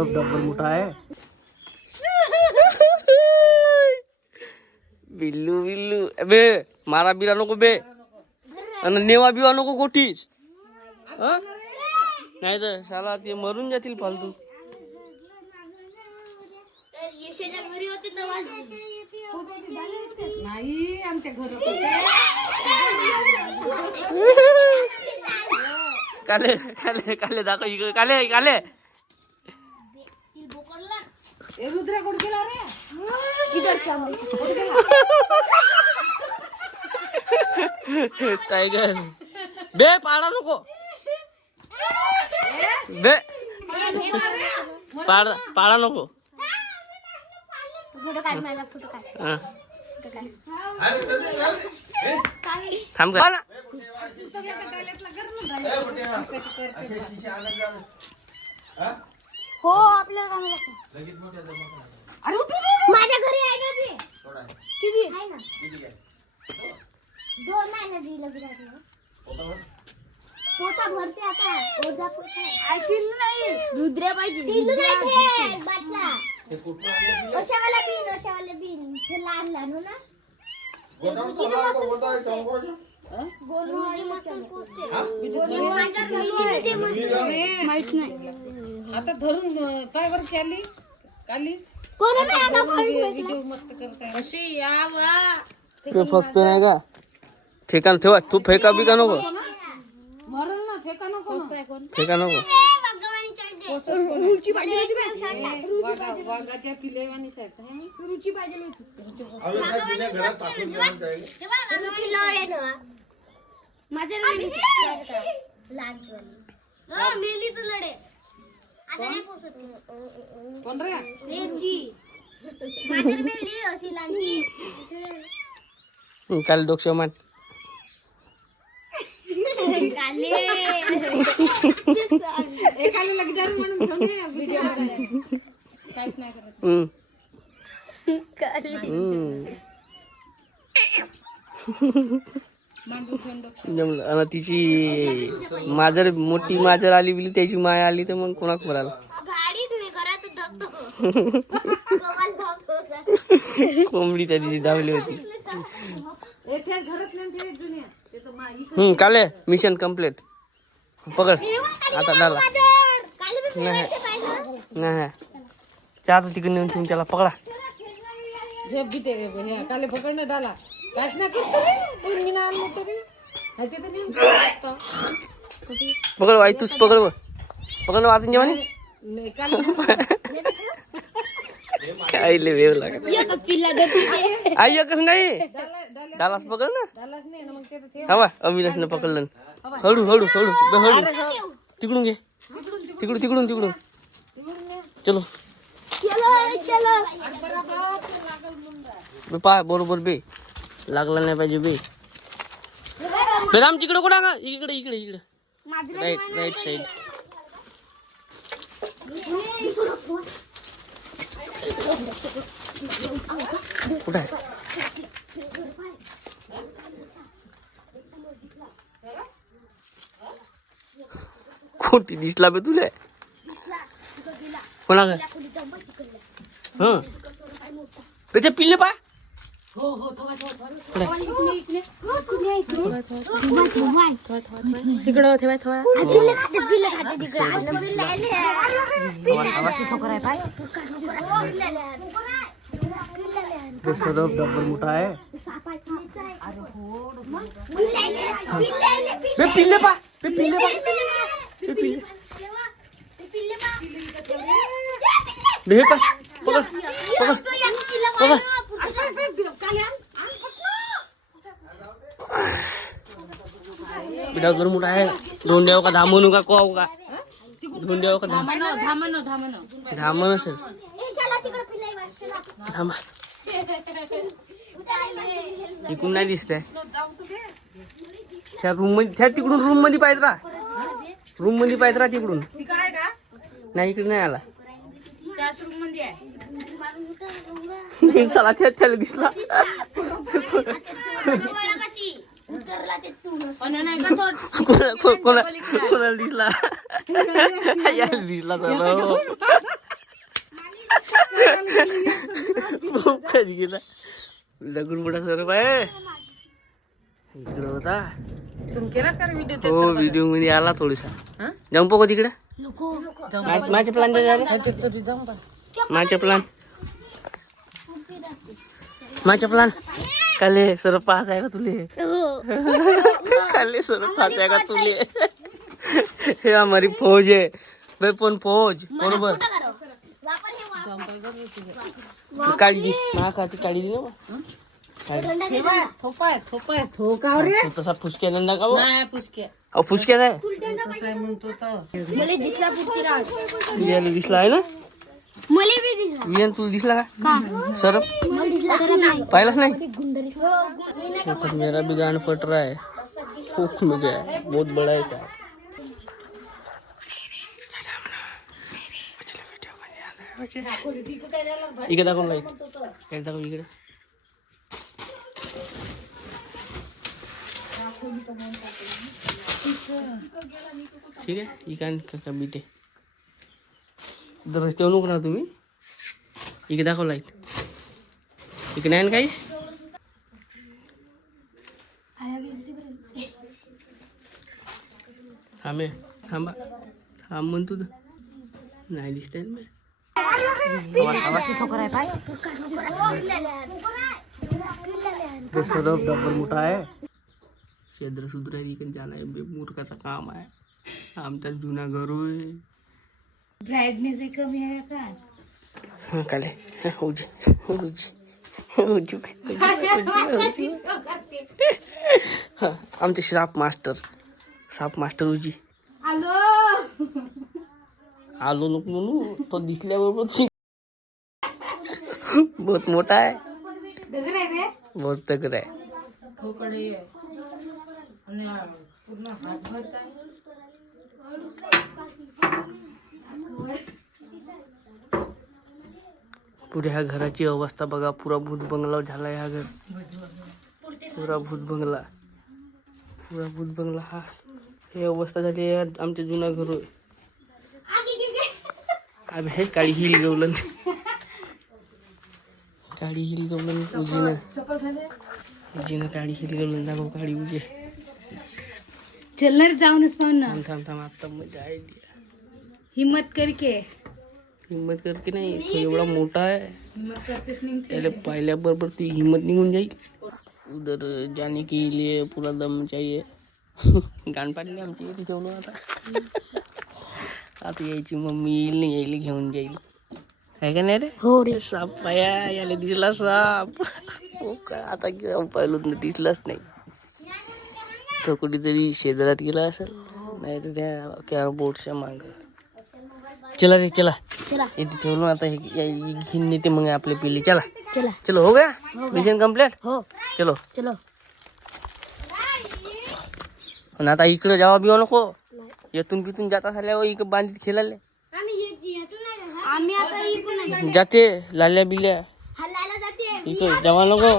Double मोठा आहे. बिल्लू बिल्लू बे मारा बिरा नको बे आणि नेवा बिवा नको कोठीच. नाही तर साला ते मरून जातील फालतू. नाही आमच्या घरात काले काले काले दाखव इकडे काले काले. रुद्रा कुठे गेला रे? टायगर बे पाडा नको बे पाडा नको. हा. थांब का हो आपल्याला माझ्या घरी आहे ना ते. किती आहे ना 2 महिने दिलं पोता भरते आता. ओझा पोता ऐकलं नाही. रुद्रा पाहिजे बाटला ओशावाला बीन हे लहान लहान हो ना. माहित नाही आता धरून काय बरं खाली काली व्हिडिओ मस्त करताय. कशी यावा फक्त नाही का ठेका ठेवा. तू फेका बिका नको मरल ना. फेका नको फेका नको. वाघाच्या पिलेवानी साहेब रुची पाहिजे होती. माझ्या मेली तर लढे आता नाही पोचत. कोण रे? माझ्या मेली अशी लांची काल डोक्ष मान एकाला लग जाऊन म्हणून घेऊन ये व्हिडिओ काहीच नाही करत. जमलं. आणि तिची माजर मोठी माजर आली बिली त्याची माया आली तर मग कोणाक बराला कोंबडी त्या दिवशी धावली होती. काले मिशन कम्प्लीट. पकड आता डाला नाही नाही त्या तिकडे नेऊन ठेवून त्याला पकडा. हे बिटे काले पकडणं डाला काहीच ना करतो मी ना आणलं तरी ते तर नेऊन पकड वाई तूच पकड पकड वाचून जेव्हा काय वेव लागत आई एकच नाही डालास पकड ना. हवा अविनाशनं पकडलं. हळू हळू हळू हळू तिकडून घे तिकडून तिकडून तिकडून चलो बे पा बरोबर बे लागला नाही पाहिजे बे. राम तिकडे कुठं का इकडे इकडे इकडे राईट राईट साईड. कुठं आहे खोटी दिसला बे तुला कोणा ते पिल्ले पा. तिकडं ठेवाय थोडा डबल मोठा आहे. पिल्ले पा पिल्ले पा पकड पकड बेटा घर मोठा आहे. धोंड्याव का धामणू का कोव का धोंड्याव का धामण असेल. धामा इकडून नाही दिसतंय. त्या रूम मध्ये त्या तिकडून रूम मध्ये पाहिजे रा रूम मध्ये पाहिजे रा तिकडून नाही इकडे नाही आला. चला त्याला दिसला उतरला ते तू कोणाला दिसला याला दिसला सर्व कधी गेला दगड मोठा सर्व आहे इकडे होता तुम्ही केला का व्हिडिओ हो व्हिडिओ मध्ये आला थोडीसा जाऊन पको तिकडे माझे प्लॅन माझे प्लॅन काले सर पास आहे का तुले काले सर पास आहे का तुले हे हमारी फौज है भाई पण फौज बरोबर काढी दी महाकाची काढी दी ना थोका रे तसा फुसक्या नंदा का नाही पुसके अहो फुसक्याच आहे कसं म्हणतो तर मला दिसला पुढची याला दिसला आहे ना मला बी दिसला वियान तुला दिसला का सर मला दिसला पाहिलाच नाही तो मेरा भी गान फट रहा है फूक में गया है, बहुत बड़ा है साहब इकडे दाखव लाईट काय दाखव इकडे ठीक आहे इकडे काका बीटे रस्त्यावर नको ना तुम्ही इकडे दाखव लाईट इकडे नाही ना काहीच थांबे थांबा थांब म्हणतो तर नाही दिसतंय ना सरफ डब्बर मोठा आहे शेद्र सुद्र इकडे जाणं आहे मूर्खाचं काम आहे आमचा जुना घर आहे ब्राईटनेस कमी आहे का हाँ काले आमचे श्राप मास्टर उजी आलो नको म्हणू तो दिसल्याबरोबर बहुत मोठा आहे बहुत तगड़ा है थोकडे आणि पूर्ण हात भरताय पुऱ्या ह्या घराची अवस्था बघा पुरा भूत बंगला झाला हा घर पुरा भूत बंगला हा हे अवस्था झाली आहे आमच्या जुना घर अबे हे काळी हिल गवलन उजीनं काळी हिल गवलन दाखव काळी उजे चलणार जाऊनच पाहून ना थांब आता मजा आहे हिम्मत करके नाही तो एवढा मोठा आहे हिम्मत करतेच नाही त्याला पाहिल्याबरोबर ती हिम्मत निघून जाईल उधर जाने के लिए पूरा दम चाहिए गाण पाडली आमची येते ठेवलं आता यायची मम्मी येईल नाही यायला घेऊन जाईल आहे का नाही रे हो रे साप पाया याला दिसला साप हो का आता पाहिलं दिसलाच नाही तो कुठेतरी शेजारात गेला असेल नाही तर त्या कॅरम बोर्डच्या माग चला रे चला इथे ठेवलो आता घेऊन नेते मग आपले पिल्ले चला चलो हो गया मिशन कंप्लीट हो चलो चलो पण आता इकडे जावा बिवा नको येथून बिथून जाता झाल्यावर इकडे बांधीत खेळाले आम्ही आता इकडून जाते लाल्या बिल्या हल्लायला जाते इकडे जावा नको